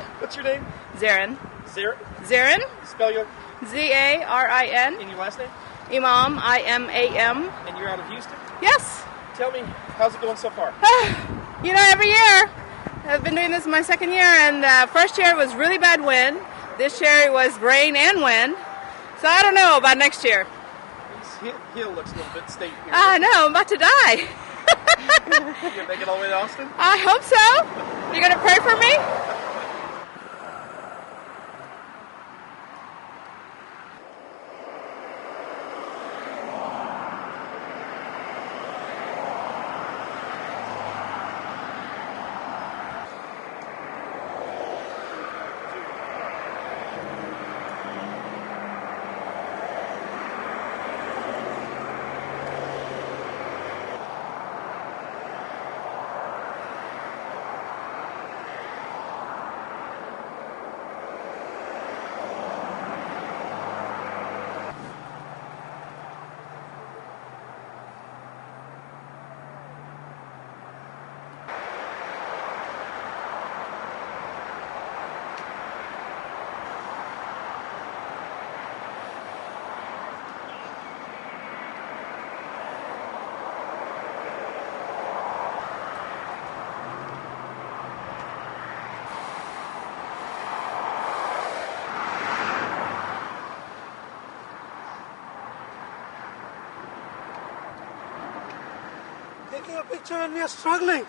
What? What's your name? Zarin. Zarin? Zarin? Spell your... Z-A-R-I-N. And your last name? Imam, I-M-A-M. And you're out of Houston? Yes. Tell me, how's it going so far? You know, every year. I've been doing this my second year, and first year was really bad wind. This year it was rain and wind. So I don't know about next year. His heel looks a little bit state here. I know, I'm about to die. You gonna make it all the way to Austin? I hope so. You gonna pray for me? Taking a picture and we are struggling.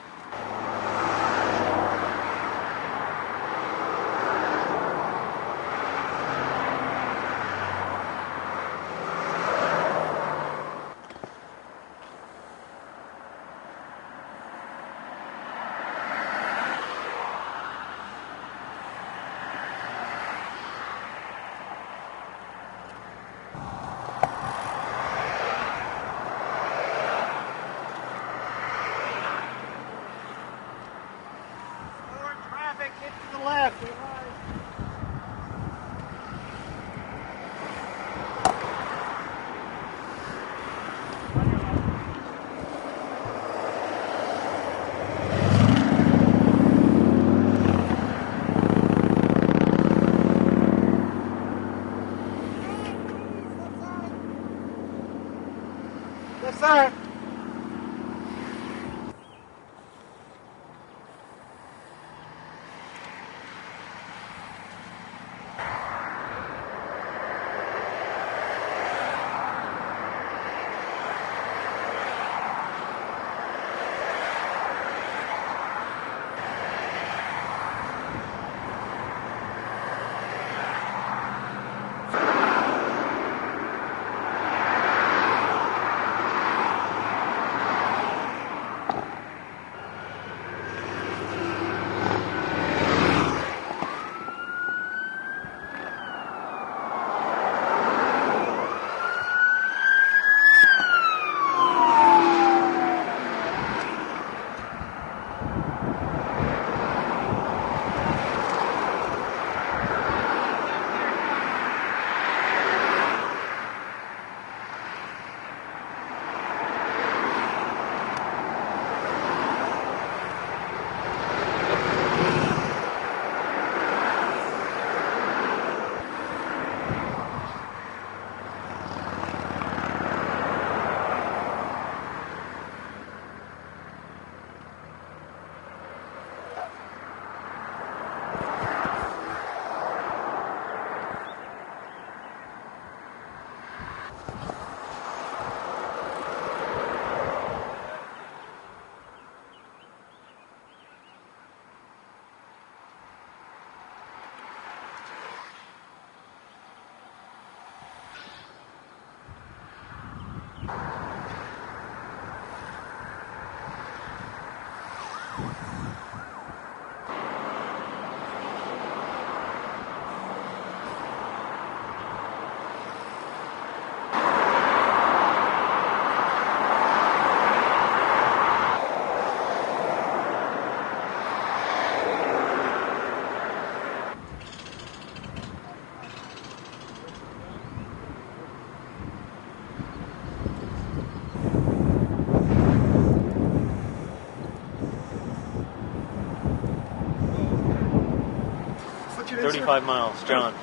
your name, 35 miles. John.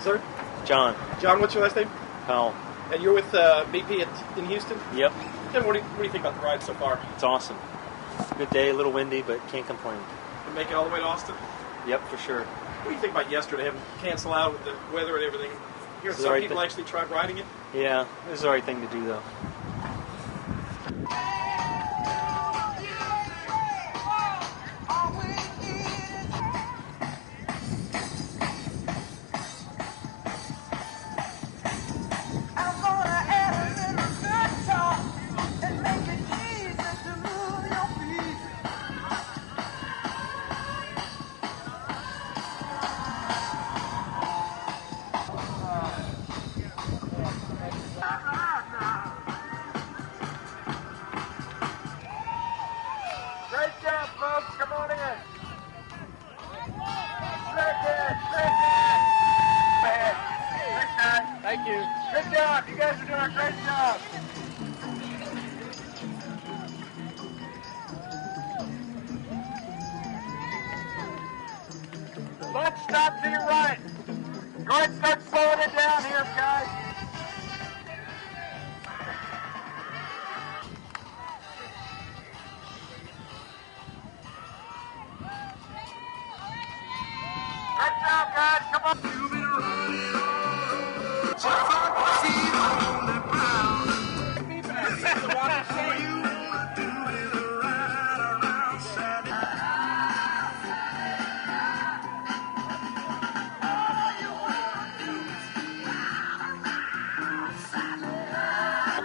Sir? John. John, what's your last name? Powell. And you're with BP in Houston? Yep. And what do you think about the ride so far? It's awesome. Good day, a little windy, but can't complain. You make it all the way to Austin? Yep, for sure. What do you think about yesterday, having to cancel out with the weather and everything? Here, This is some the right people thing. actually tried riding it. Yeah, this is the right thing to do, though. Great job, folks. Come on in. Thank you. Good job. You guys are doing a great job. Let's stop to your right. Go ahead and start slowing it down here, guys. Good job, guys. Come on.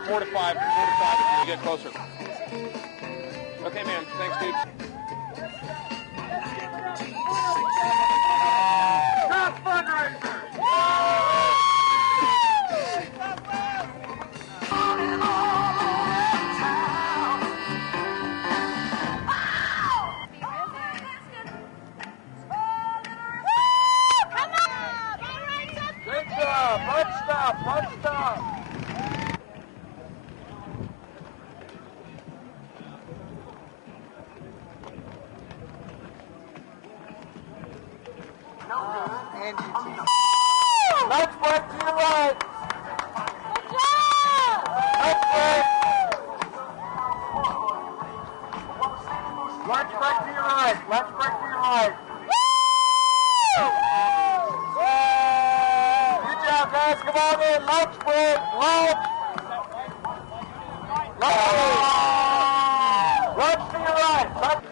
Four to five if you get closer. Okay, man. Thanks, dude. Top fundraiser! Great job! Let's stop! Let's stop! Let's break to your right! Let's break! Let's break to your right! Let's break to your right! Good job, guys! Come on in! Let's break! Let's! Let's to your right! Let's...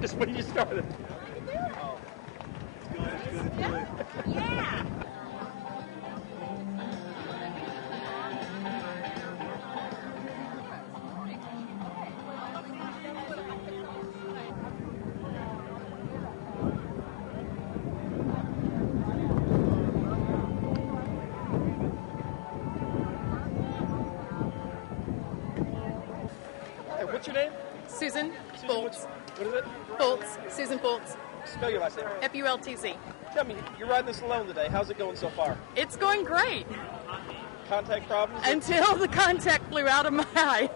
Just when you started. Hey, what's your name? Susan Bolts. What is it? Bolts. Susan Bolts. Spell your last name. F-U-L-T-Z. Tell me, you're riding this alone today. How's it going so far? It's going great Contact problems? until the contact flew out of my eye.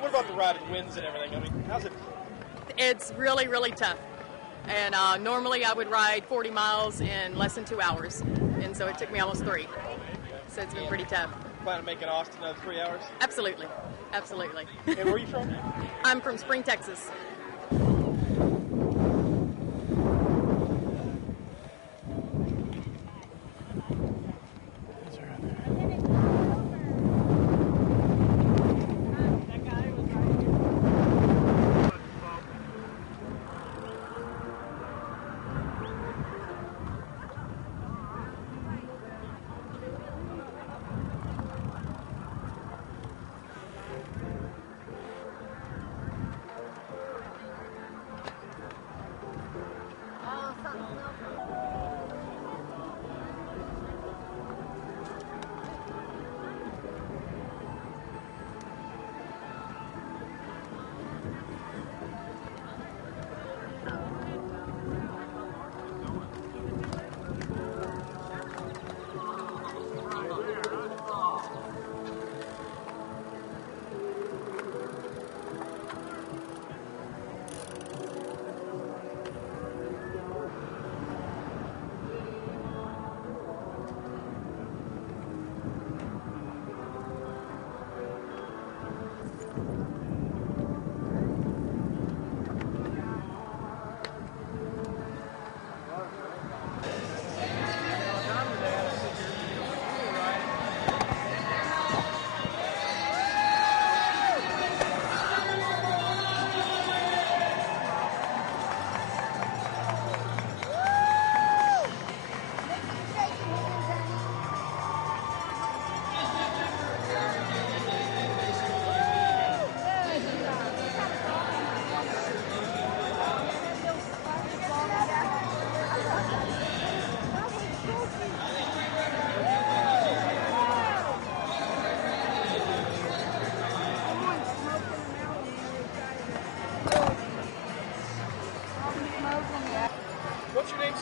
What about the ride and winds and everything? I mean, how's it? It's really, really tough. And normally I would ride 40 miles in less than 2 hours. And so it took me almost 3. So it's been pretty tough. Plan on making Austin another 3 hours? Absolutely. Absolutely. And where are you from? I'm from Spring, Texas.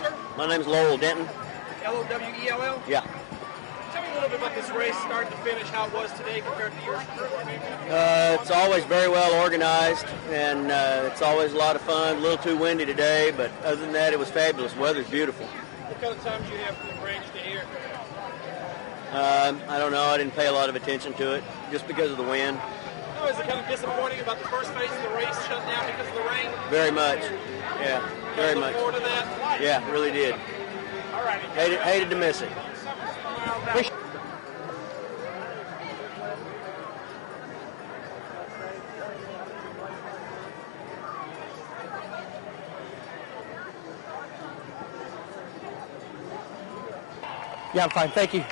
sir? My name's Lowell Denton. Lowell? Yeah. Tell me a little bit about this race, start to finish, how it was today compared to yours. It's always very well organized, and it's always a lot of fun. A little too windy today, but other than that, it was fabulous. Weather's beautiful. What kind of times do you have from the range to here? I don't know. I didn't pay a lot of attention to it just because of the wind. Oh, is it kind of disappointing about the first phase of the race shut down because of the rain? Very much. Yeah, very much. Look forward to that? Yeah, really did. All right. Hated to miss it. Yeah, I'm fine. Thank you.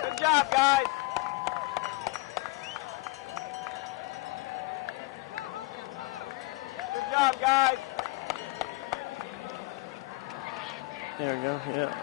Good job, guys. Good job, guys. There we go. Yeah.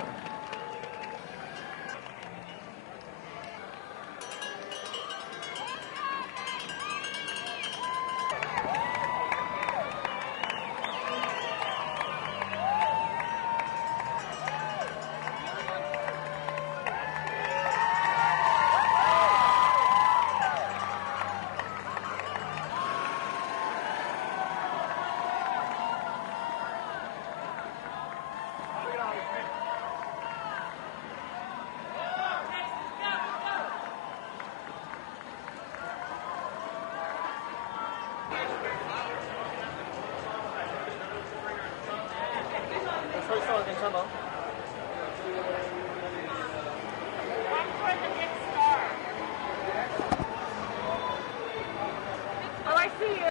Oh, I see you.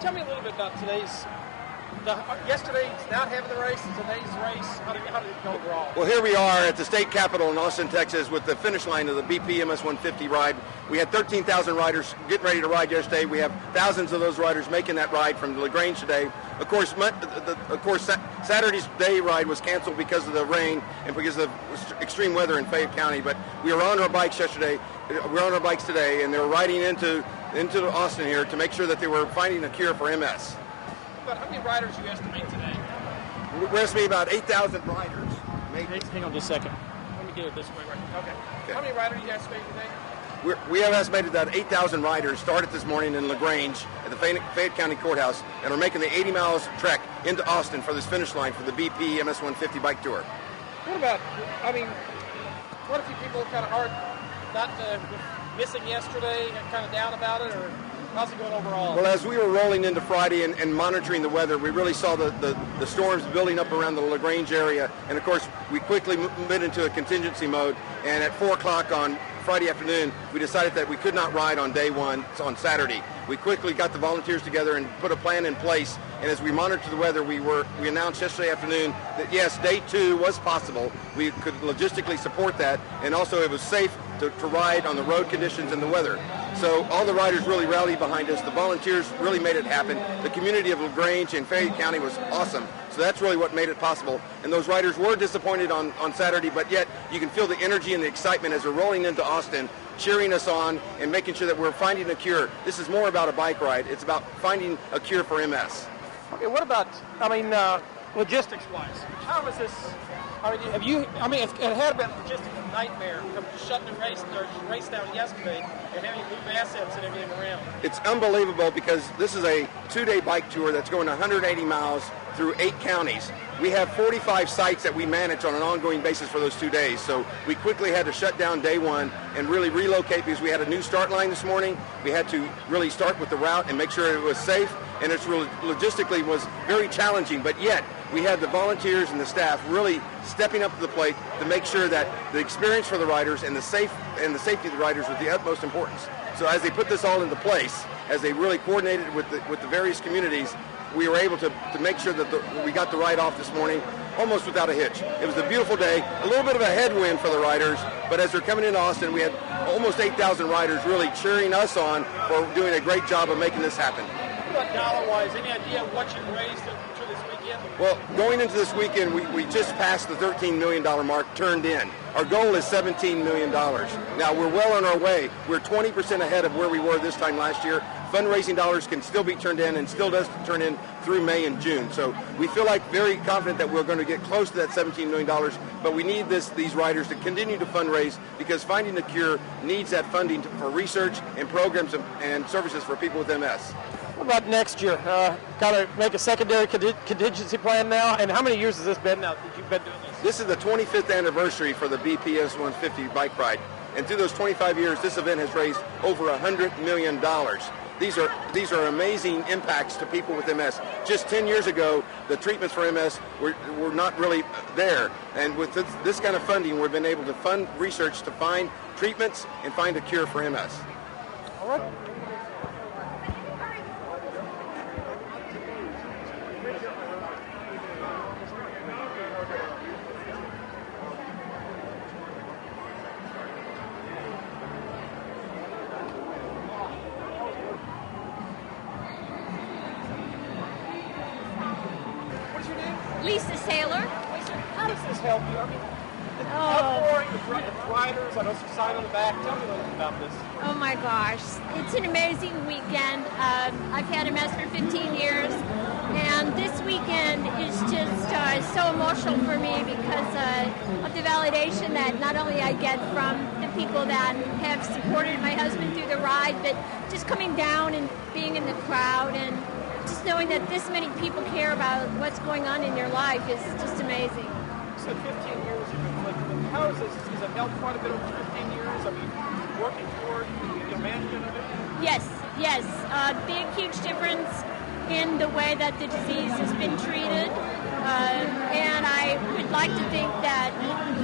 Tell me a little bit about yesterday's not having the race and today's race. How did it go overall? Well, here we are at the state capitol in Austin, Texas, with the finish line of the BP MS150 ride. We had 13,000 riders getting ready to ride yesterday. We have thousands of those riders making that ride from LaGrange today. Of course, Saturday's day ride was canceled because of the rain and because of extreme weather in Fayette County. But we were on our bikes yesterday. We're on our bikes today, and they were riding into Austin here to make sure that they were finding a cure for MS. But how many riders do you estimate today? We're estimating about 8,000 riders. Hang on just a second. Let me get it this way. Right. Okay. Okay. How many riders do you estimate today? We have estimated that 8,000 riders started this morning in LaGrange at the Fayette County Courthouse and are making the 80 miles trek into Austin for this finish line for the BP MS150 bike tour. What about, I mean, what if you people kind of hard, not missing yesterday, kind of down about it, or how's it going overall? Well, as we were rolling into Friday and monitoring the weather, we really saw the storms building up around the LaGrange area. And, of course, we quickly moved into a contingency mode. And at 4 o'clock on Friday afternoon, we decided that we could not ride on day one, on Saturday. We quickly got the volunteers together and put a plan in place. And as we monitored the weather, we announced yesterday afternoon that, yes, day 2 was possible. We could logistically support that. And also it was safe to ride on the road conditions and the weather. So all the riders really rallied behind us. The volunteers really made it happen. The community of LaGrange and Fayette County was awesome. So that's really what made it possible. And those riders were disappointed on Saturday, but yet you can feel the energy and the excitement as they're rolling into Austin, cheering us on and making sure that we're finding a cure. This is more about a bike ride. It's about finding a cure for MS. Okay, what about, I mean, logistics-wise? How is this, I mean, it had been a logistical nightmare from shutting the race down yesterday and having to move assets and everything around. It's unbelievable because this is a 2-day bike tour that's going 180 miles through 8 counties. We have 45 sites that we manage on an ongoing basis for those 2 days. So we quickly had to shut down day 1 and really relocate because we had a new start line this morning. We had to really start with the route and make sure it was safe. And it's really, logistically was very challenging, but yet we had the volunteers and the staff really stepping up to the plate to make sure that the experience for the riders and the safety of the riders was the utmost importance. So as they put this all into place, as they really coordinated with the various communities, we were able to make sure that we got the ride off this morning almost without a hitch. It was a beautiful day, a little bit of a headwind for the riders, but as they're coming into Austin, we had almost 8,000 riders really cheering us on for doing a great job of making this happen. What about dollar-wise? Any idea what you raised to this weekend? Well, going into this weekend, we just passed the $13 million mark turned in. Our goal is $17 million. Now, we're well on our way. We're 20% ahead of where we were this time last year. Fundraising dollars can still be turned in and still does turn in through May and June. So we feel like very confident that we're going to get close to that $17 million, but we need these riders to continue to fundraise because finding a cure needs that funding for research and programs and services for people with MS. What about next year? Got to make a secondary contingency plan now? And how many years has this been now that you've been doing this? This is the 25th anniversary for the BP MS150 bike ride. And through those 25 years, this event has raised over $100 million. These are amazing impacts to people with MS. Just 10 years ago, the treatments for MS were not really there. And with this kind of funding, we've been able to fund research to find treatments and find a cure for MS. All right. Lisa Saylor. How does this help you? I mean, outpouring the riders, I know some sign on the back. Tell me a little bit about this. Oh my gosh, it's an amazing weekend. I've had MS for 15 years, and this weekend is just so emotional for me because of the validation that not only I get from the people that have supported my husband through the ride, but just coming down and being in the crowd and just knowing that this many people care about what's going on in your life is just amazing. You said 15 years you've been collecting. How is this? Has it helped quite a bit over 15 years? I mean, working toward the management of it? Yes. Big, huge difference in the way that the disease has been treated. And I would like to think that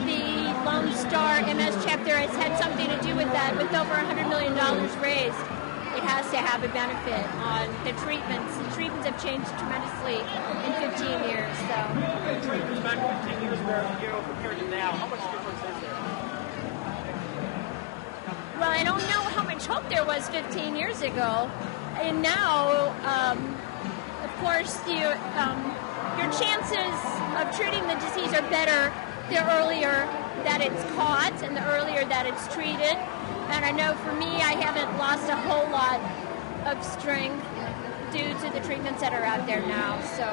the Lone Star MS chapter has had something to do with that. With over $100 million raised, it has to have a benefit on the treatments. The treatments have changed tremendously in 15 years. So. The treatments back 15 years ago compared to now, how much difference is there? Well, I don't know how much hope there was 15 years ago. And now, of course, your chances of treating the disease are better the earlier that it's caught and the earlier that it's treated. And I know for me, I haven't lost a whole lot of strength due to the treatments that are out there now. So.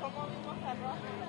¿Cómo vimos a Rosa?